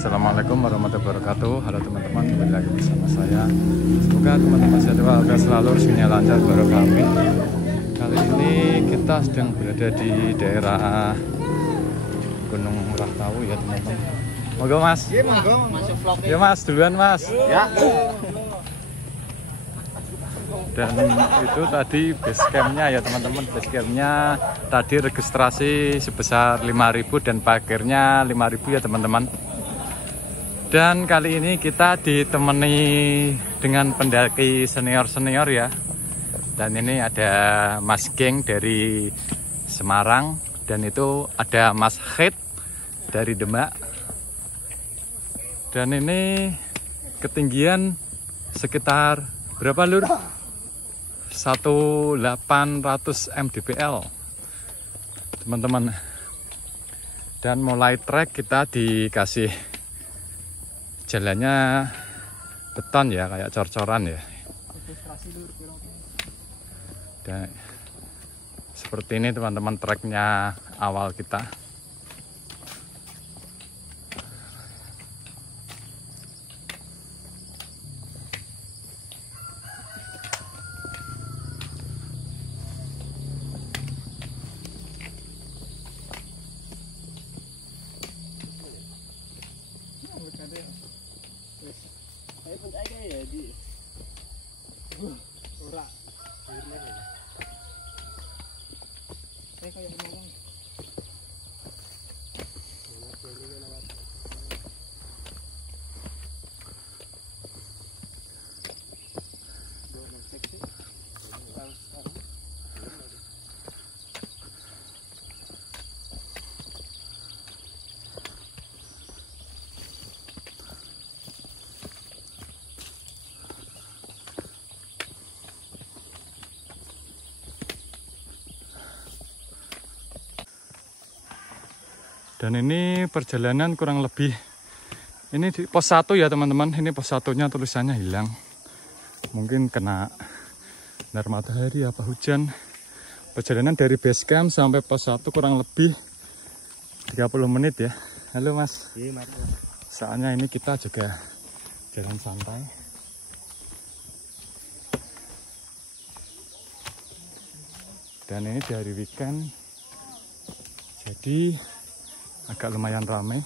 Assalamualaikum warahmatullahi wabarakatuh. Halo teman-teman, kembali lagi bersama saya. Semoga teman-teman sehat walafiat selalu, rezekinya lancar, barokah amin. Kali ini kita sedang berada di daerah Gunung Rakatau ya teman-teman. Monggo Mas. Iya monggo, masuk vlog. Ya Mas, duluan Mas. Ya. Dan itu tadi base campnya ya teman-teman. Base campnya tadi registrasi sebesar 5.000 dan parkirnya 5.000 ya teman-teman. Dan kali ini kita ditemani dengan pendaki senior-senior ya. Dan ini ada Mas Geng dari Semarang. Dan itu ada Mas Khed dari Demak. Dan ini ketinggian sekitar berapa Lur? 1800 mdpl teman-teman. Dan mulai trek kita dikasih jalannya beton ya, kayak cor-coran ya. Dan seperti ini teman-teman treknya awal kita. Dan ini perjalanan kurang lebih, ini di pos 1 ya teman-teman. Ini pos 1-nya tulisannya hilang. Mungkin kena sinar matahari apa hujan. Perjalanan dari base camp sampai pos 1 kurang lebih 30 menit ya. Halo Mas. Iya, Mas. Soalnya ini kita juga jalan santai. Dan ini di hari weekend. Jadi agak lumayan ramai.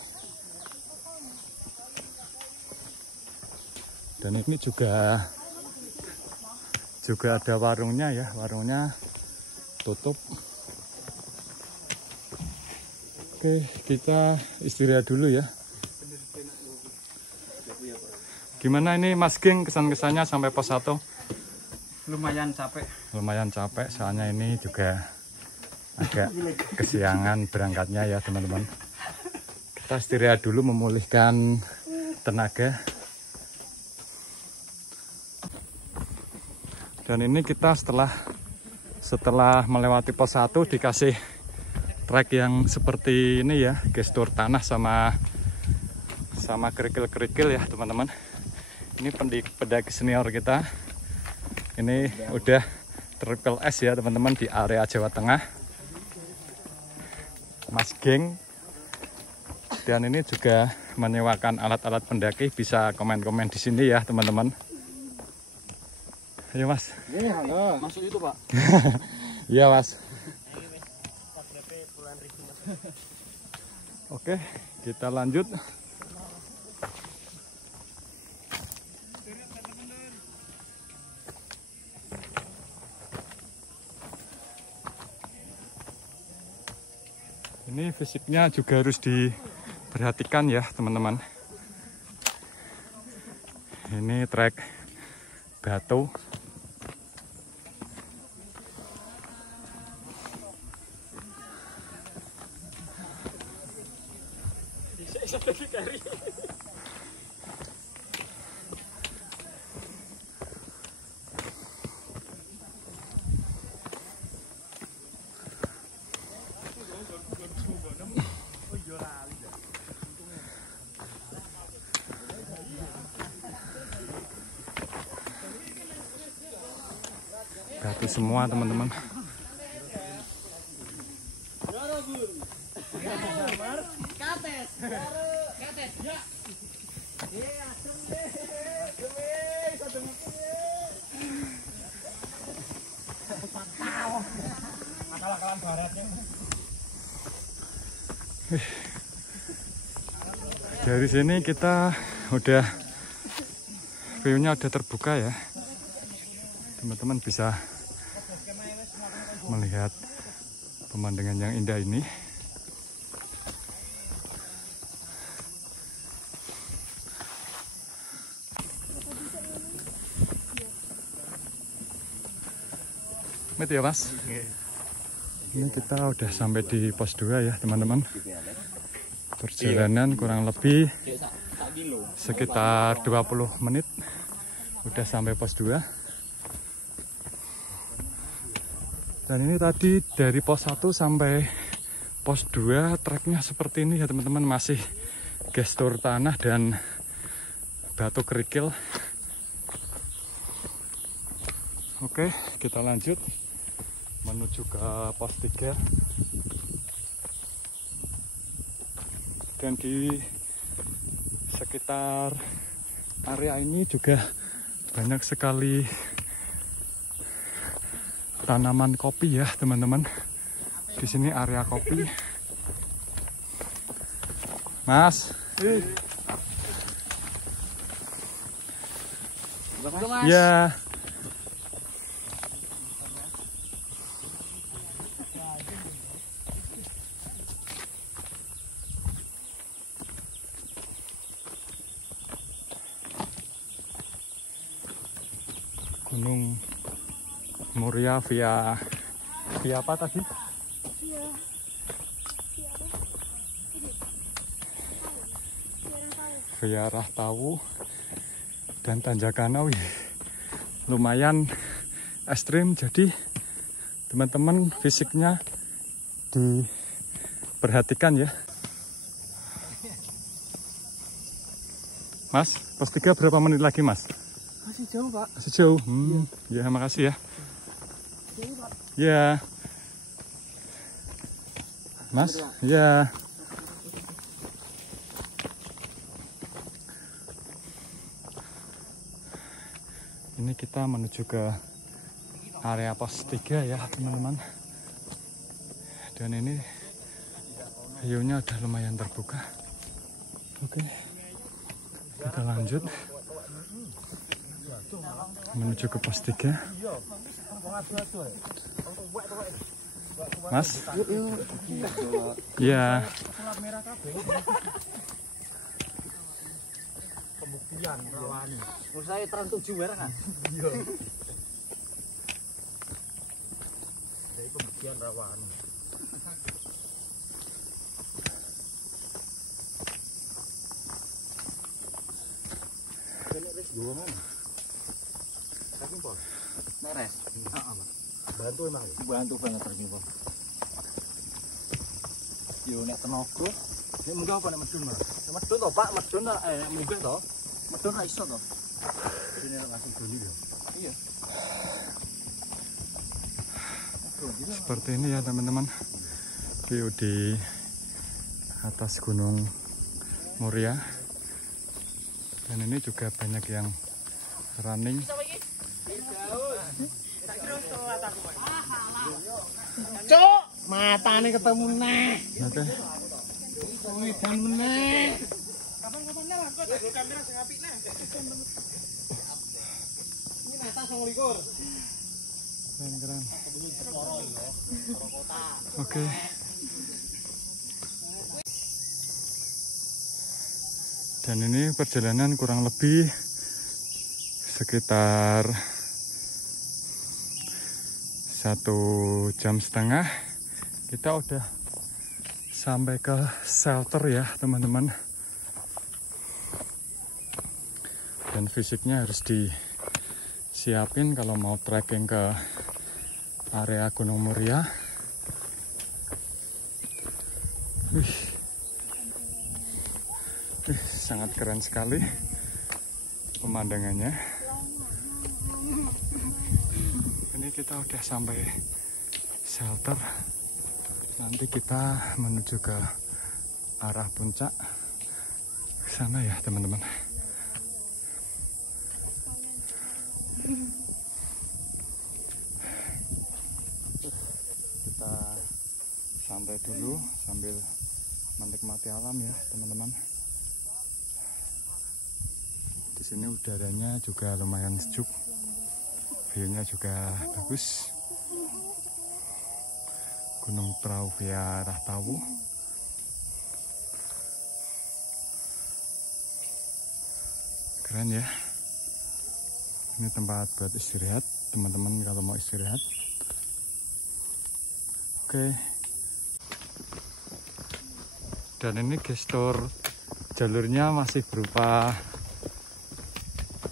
Dan ini juga ada warungnya ya, warungnya tutup. Oke, kita istirahat dulu ya. Gimana ini Mas Geng kesan-kesannya sampai pos 1? Lumayan capek. Lumayan capek, soalnya ini juga agak kesiangan berangkatnya ya teman-teman. Kita istirahat dulu memulihkan tenaga. Dan ini kita setelah melewati pos 1 dikasih trek yang seperti ini ya, gestur tanah sama kerikil-kerikil ya teman-teman. Ini pendaki senior kita. Ini udah triple S ya teman-teman di area Jawa Tengah. Mas Geng. Dan ini juga menyewakan alat-alat pendaki, bisa komen-komen di sini ya teman-teman. Ayo Mas. Iya, halo. Masuk itu, Pak. Iya Mas. Oke, kita lanjut. Ini fisiknya juga harus diperhatikan ya teman-teman. Ini trek batu. Batu semua teman-teman. Dari sini kita udah view-nya udah terbuka ya. Teman-teman bisa melihat pemandangan yang indah ini. Met ya Mas. Ini kita udah sampai di pos 2 ya teman-teman. Perjalanan kurang lebih sekitar 20 menit udah sampai pos 2. Dan ini tadi dari pos 1 sampai pos 2 treknya seperti ini ya teman-teman, masih gestur tanah dan batu kerikil. Oke, kita lanjut menuju ke pos 3. Dan di sekitar area ini juga banyak sekali tanaman kopi ya teman-teman. Di sini area kopi. Mas. Ya. Gunung Muria via apa tadi? Via Rahtawu dan Tanjakanau. Lumayan ekstrim, jadi teman-teman fisiknya diperhatikan ya. Mas, pos 3 berapa menit lagi Mas? Masih jauh Pak. Masih jauh. Ya, makasih ya. Ya. Mas, ya. Ini kita menuju ke area pos 3 ya teman-teman. Dan ini view-nya udah lumayan terbuka. Oke. Kita lanjut menuju ke pos 3. Mas? Iya. Pembuktian Rawani. Menurut saya terang 7 merah kan? Iya. Dari pembuktian Rawani. Meres. Bantu emang. Bantu banget terjun. Yo nek tenaga, nek munggah apa nek medun, Mas? Medun to, Pak, medun munggah to. Medun ra iso to. Ini langsung doni ya. Iya. Seperti ini ya teman-teman, view di atas Gunung Muria. Dan ini juga banyak yang running. Cuk, matane ketemu neh. Oke. Edan meneh. Kapan-kapannya lah kok ada kamera sing apik neh. Ini mata 29. Keren. Oke. Dan ini perjalanan kurang lebih sekitar 1,5 jam. Kita udah sampai ke shelter ya teman-teman. Dan fisiknya harus disiapin kalau mau trekking ke area Gunung Muria. Sangat keren sekali pemandangannya. Ini kita udah sampai shelter. Nanti kita menuju ke arah puncak ke sana ya teman-teman. Kita santai dulu sambil menikmati alam ya teman-teman. Di sini udaranya juga lumayan sejuk, view-nya juga bagus. Gunung Prau via Rahtawu. Keren ya. Ini tempat buat istirahat teman-teman kalau mau istirahat. Oke. Dan ini gestur jalurnya masih berupa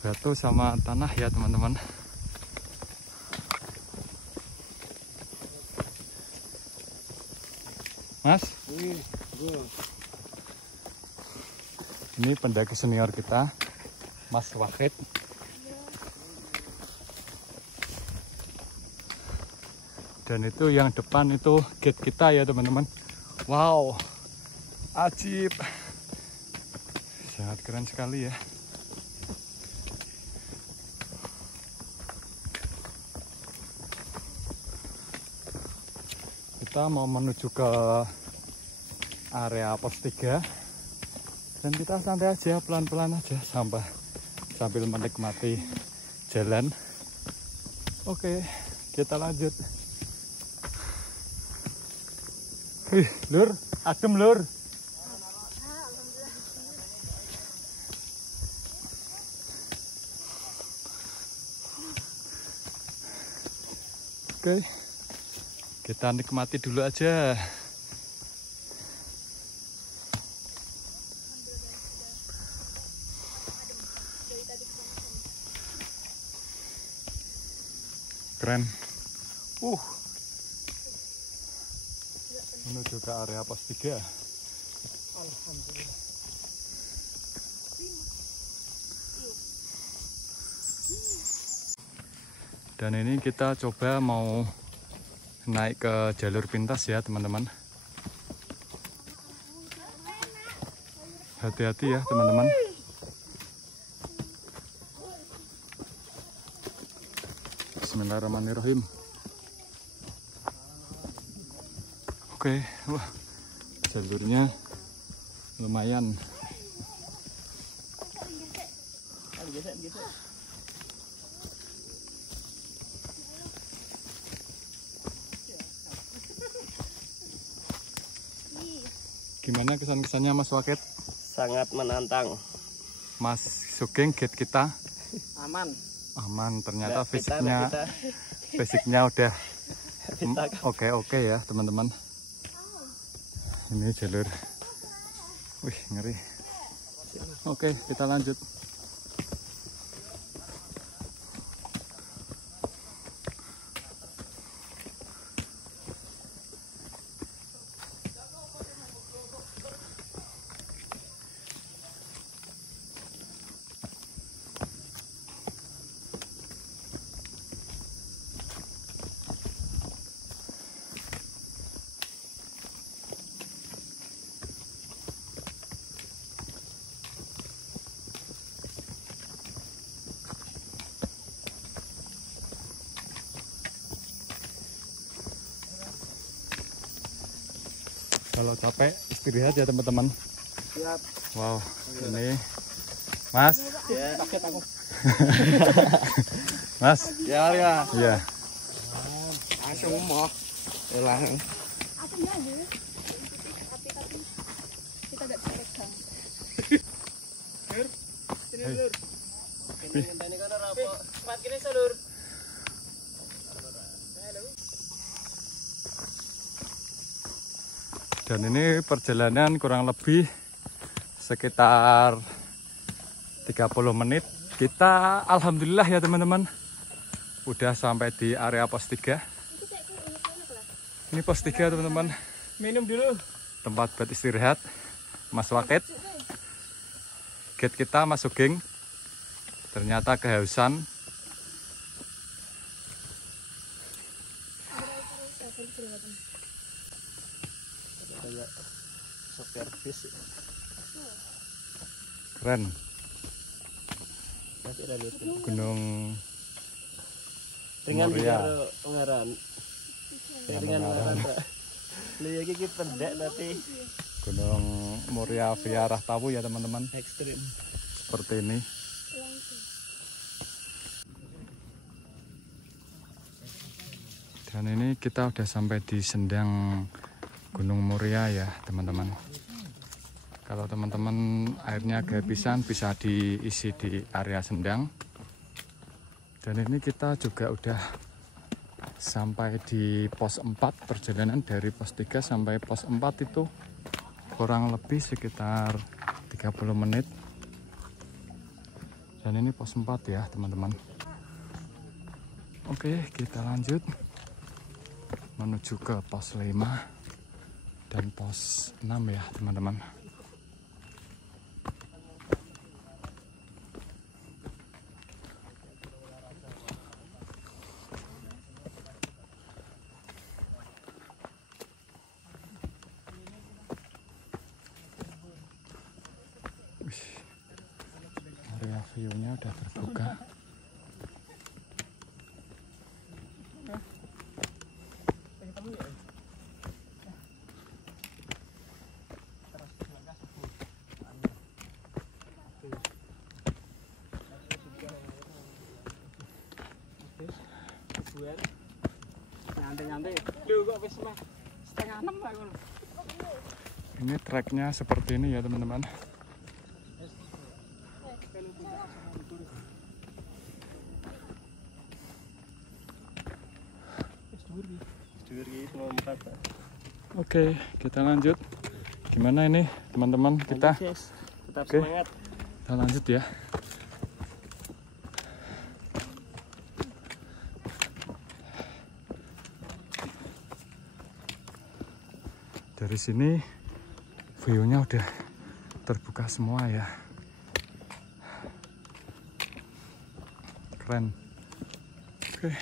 batu sama tanah ya teman-teman. Mas, ini pendaki senior kita, Mas Wahid. Dan itu yang depan itu gate kita ya teman-teman. Wow, ajib, sangat keren sekali ya. Kita mau menuju ke area pos 3 dan kita santai aja, pelan-pelan aja sambil menikmati jalan. Oke, kita lanjut. Lur, adem lur. Oke. Kita nikmati dulu aja. Keren. Menuju ke area pos 3. Alhamdulillah. Dan ini kita coba mau naik ke jalur pintas ya teman-teman. Hati-hati ya teman-teman. Bismillahirrahmanirrahim. Oke, wah, jalurnya lumayan. Gimana kesan-kesannya Mas Wakit? Sangat menantang. Mas Sugeng, gate kita Aman. aman, ternyata Nggak, fisiknya udah kita oke ya teman-teman. Ini jalur, wih ngeri. Oke, kita lanjut. Kalau capek istirahat ya teman-teman. siap. Wow, ini Mas. Ya, paket aku. Mas. Ya, ya. Iya. Langsung mau. Elah. Aku ya, tapi kita gak bisa pegang. Sini lur. Ini kan rapo. Cepat kene lur. Dan ini perjalanan kurang lebih sekitar 30 menit. Kita alhamdulillah ya teman-teman, udah sampai di area pos 3. Ini pos 3 teman-teman. Minum dulu. Tempat buat istirahat Mas Wakit. Gate kita Mas Sugeng ternyata kehausan. Kayak sopir bis. Keren. Gunung Ringan Muria. karo ngaran. Ringan ngaran. Lha iki pendek tapi Gunung Muria via Rahtawu ya teman-teman. ekstrim. Seperti ini. Dan ini kita udah sampai di sendang Gunung Muria ya teman-teman. Kalau teman-teman airnya kehabisan bisa diisi di area sendang. Dan ini kita juga udah sampai di pos 4. Perjalanan dari pos 3 sampai pos 4 itu kurang lebih sekitar 30 menit. Dan ini pos 4 ya teman-teman. Oke, kita lanjut menuju ke pos 5 dan pos 6 ya teman-teman. Area view-nya udah terbuka. Nyantai-nyantai. Lho kok wis meh setengah 6 lah ngono. Ini treknya seperti ini ya teman-teman. Oke, kita lanjut. Gimana ini teman-teman kita? Tetap Oke. semangat. Kita lanjut ya. Dari sini view-nya udah terbuka semua ya. Keren. Oke.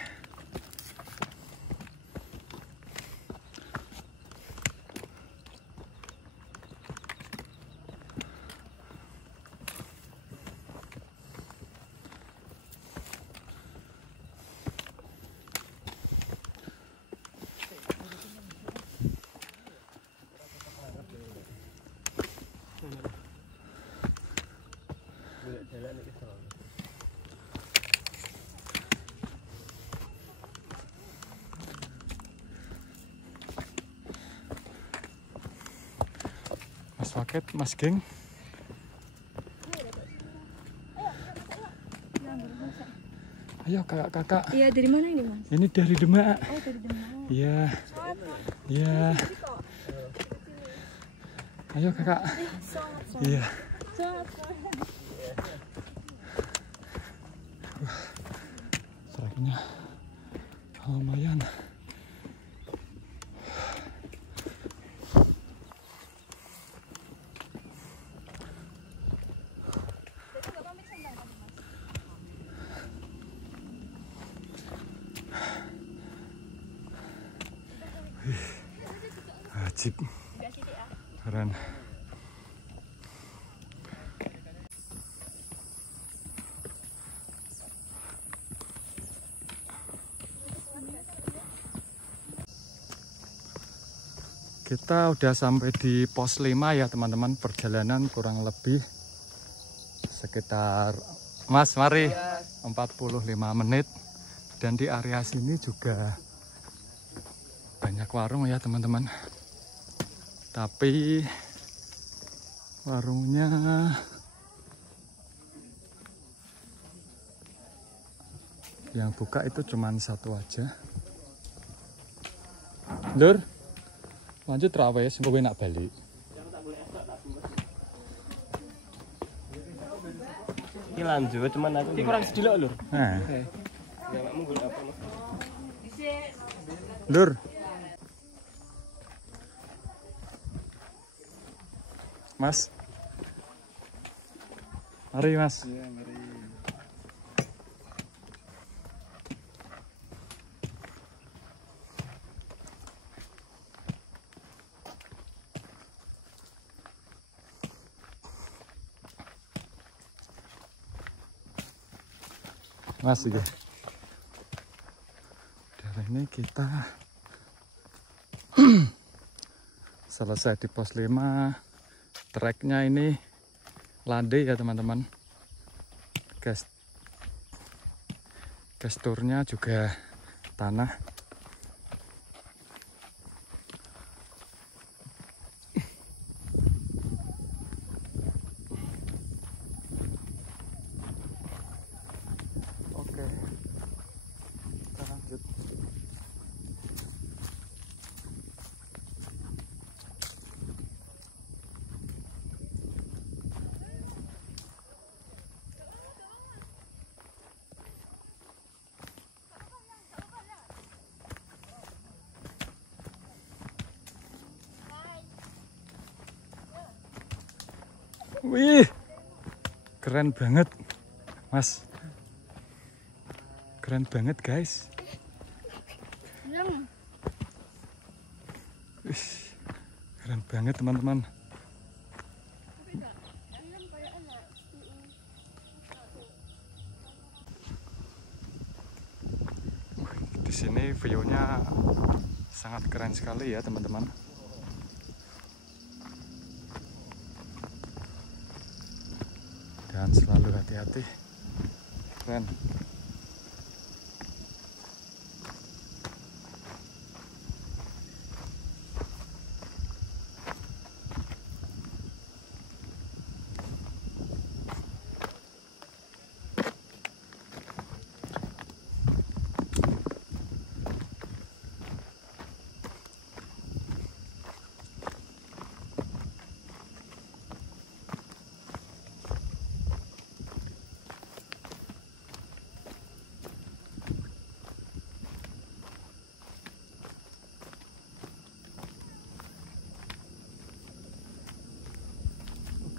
Mas Paket, Mas Geng. Ayo kakak-kakak. Iya, dari mana ini, Mas? Ini dari Demak. Oh, dari Demak. Iya. Iya. Ayo kakak. Iya. Treknya lumayan. Ajib. Keren. Kita udah sampai di pos 5 ya teman-teman. Perjalanan kurang lebih sekitar, Mas mari, 45 menit. Dan di area sini juga banyak warung ya teman-teman. Tapi warungnya yang buka itu cuma satu aja. Lur, lanjut rawes, gue nak balik. Ini lanjut, cuman aku ini kurang sedilok lur. Nah, Ya makmu golek apa? Lur. Mas. Mari, Mas. Iya, mari. Mas iki. Dan ini kita selesai di pos 5. Treknya ini landai ya teman-teman. Gesturnya juga tanah. Oke, kita lanjut. Wih, keren banget, Mas. Keren banget, guys. Wih, keren banget, teman-teman. Di sini view-nya sangat keren sekali ya, teman-teman. Dan selalu hati-hati. Keren.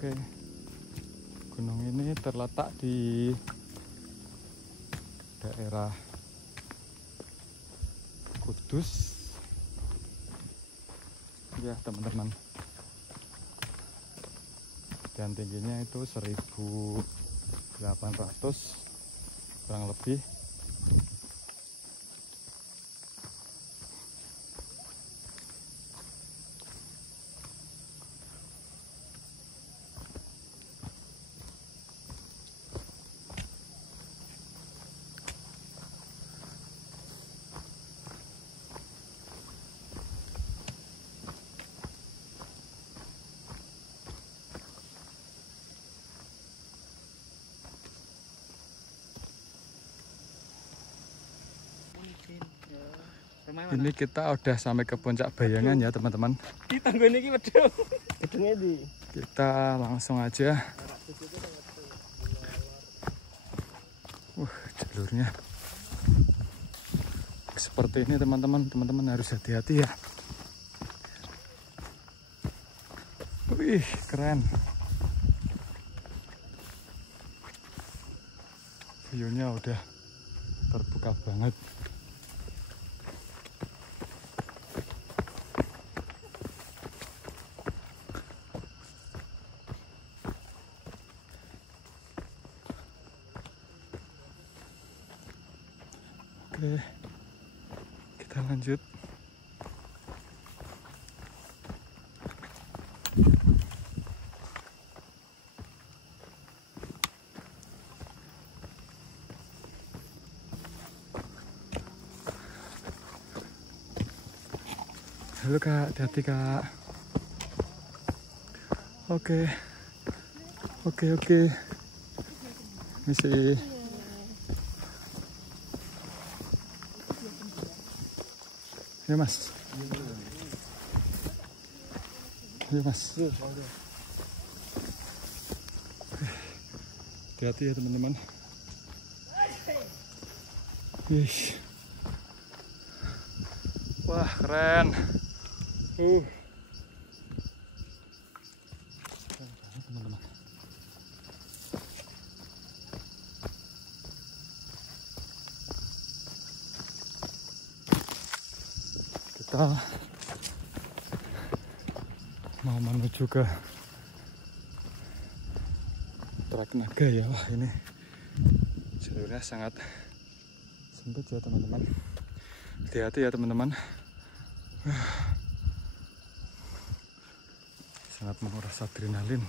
Oke, gunung ini terletak di daerah Kudus ya teman-teman, dan tingginya itu 1800 kurang lebih. Ini kita udah sampai ke puncak Bayangan ya teman-teman. Kita langsung aja. Jalurnya seperti ini teman-teman. Teman-teman harus hati-hati ya. Wih, keren. View-nya udah terbuka banget. Oke, kita lanjut. Halo Kak, hati-hati Kak. Oke. Misi. Ya Mas. Ya Mas. Hati-hati ya teman-teman. Wah, keren. Teman-teman. Kita mau menuju ke Trek Naga ya. Wah, ini jalurnya sangat sempit ya teman-teman. Hati-hati ya teman-teman. Sangat menguras adrenalin.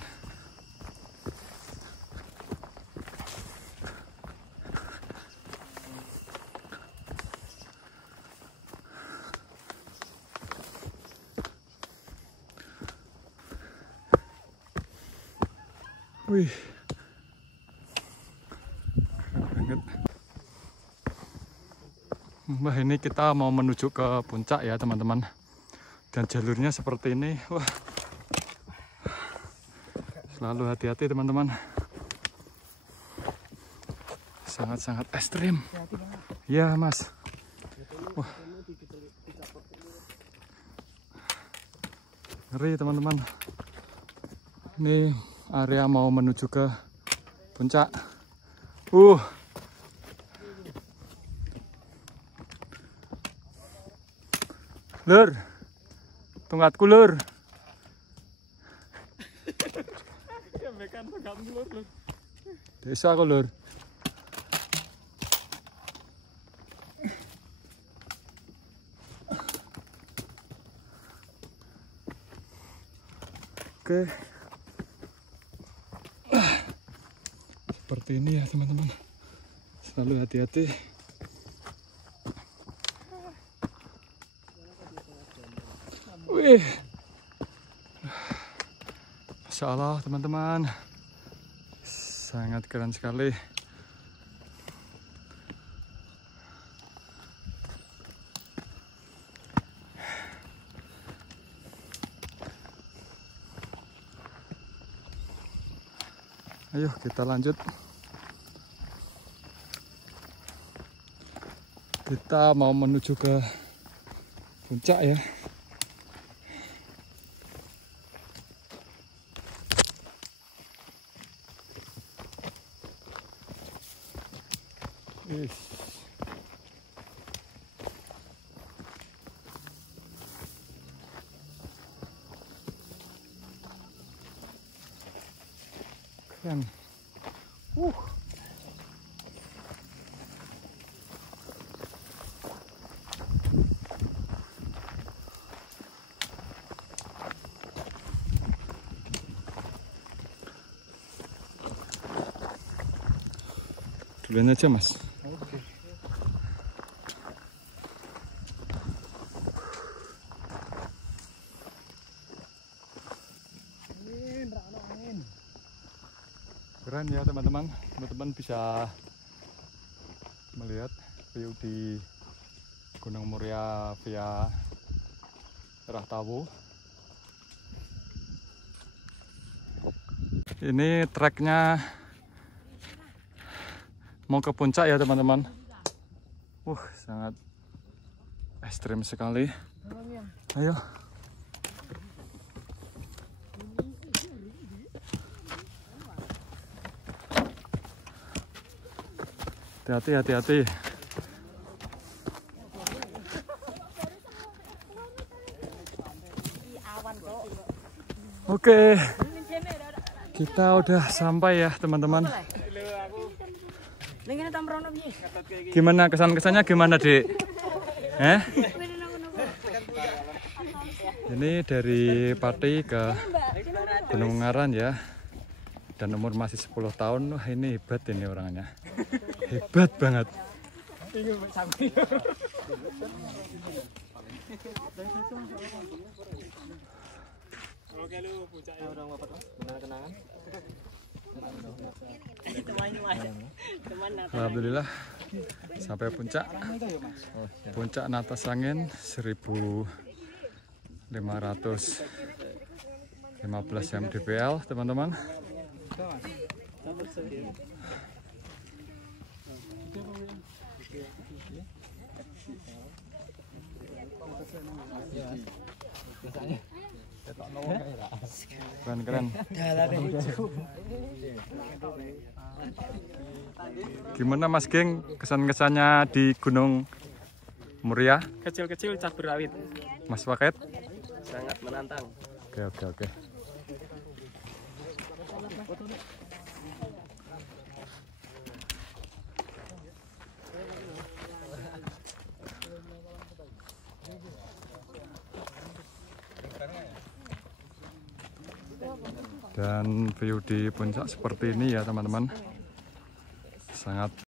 Wih, banget. Wah, ini kita mau menuju ke puncak ya teman-teman. Dan jalurnya seperti ini. Wah, selalu hati-hati teman-teman. Sangat-sangat ekstrim. Ya mas. Wah, ngeri teman-teman. Ini area mau menuju ke puncak. Lur, tunggatku lur. Desa aku lur. Oke. Seperti ini ya teman-teman. Selalu hati-hati. Wih, Masya Allah teman-teman, sangat keren sekali. Ayo kita lanjut. Kita mau menuju ke puncak ya. Keren. Duluan aja mas. Oke. Keren ya teman-teman. Teman-teman bisa melihat view di Gunung Muria via Rahtawu. Ini treknya mau ke puncak ya teman-teman. Sangat ekstrim sekali. Ayo. Hati-hati. Oke. Kita udah sampai ya teman-teman. Gimana kesan-kesannya gimana, Dek? Ini dari Pati ke Gunung Ungaran ya. Dan umur masih 10 tahun. Wah, ini hebat ini orangnya. Hebat banget. Oke lu puncak orang apa tuh? Benar kenangan. Alhamdulillah sampai puncak. Puncak Natas Angin 1515 mdpl teman-teman. Keren. Gimana Mas Geng kesan-kesannya di Gunung Muria? Kecil-kecil cabai rawit. Mas Paket? Sangat menantang. Oke. Dan view di puncak seperti ini ya teman-teman, sangat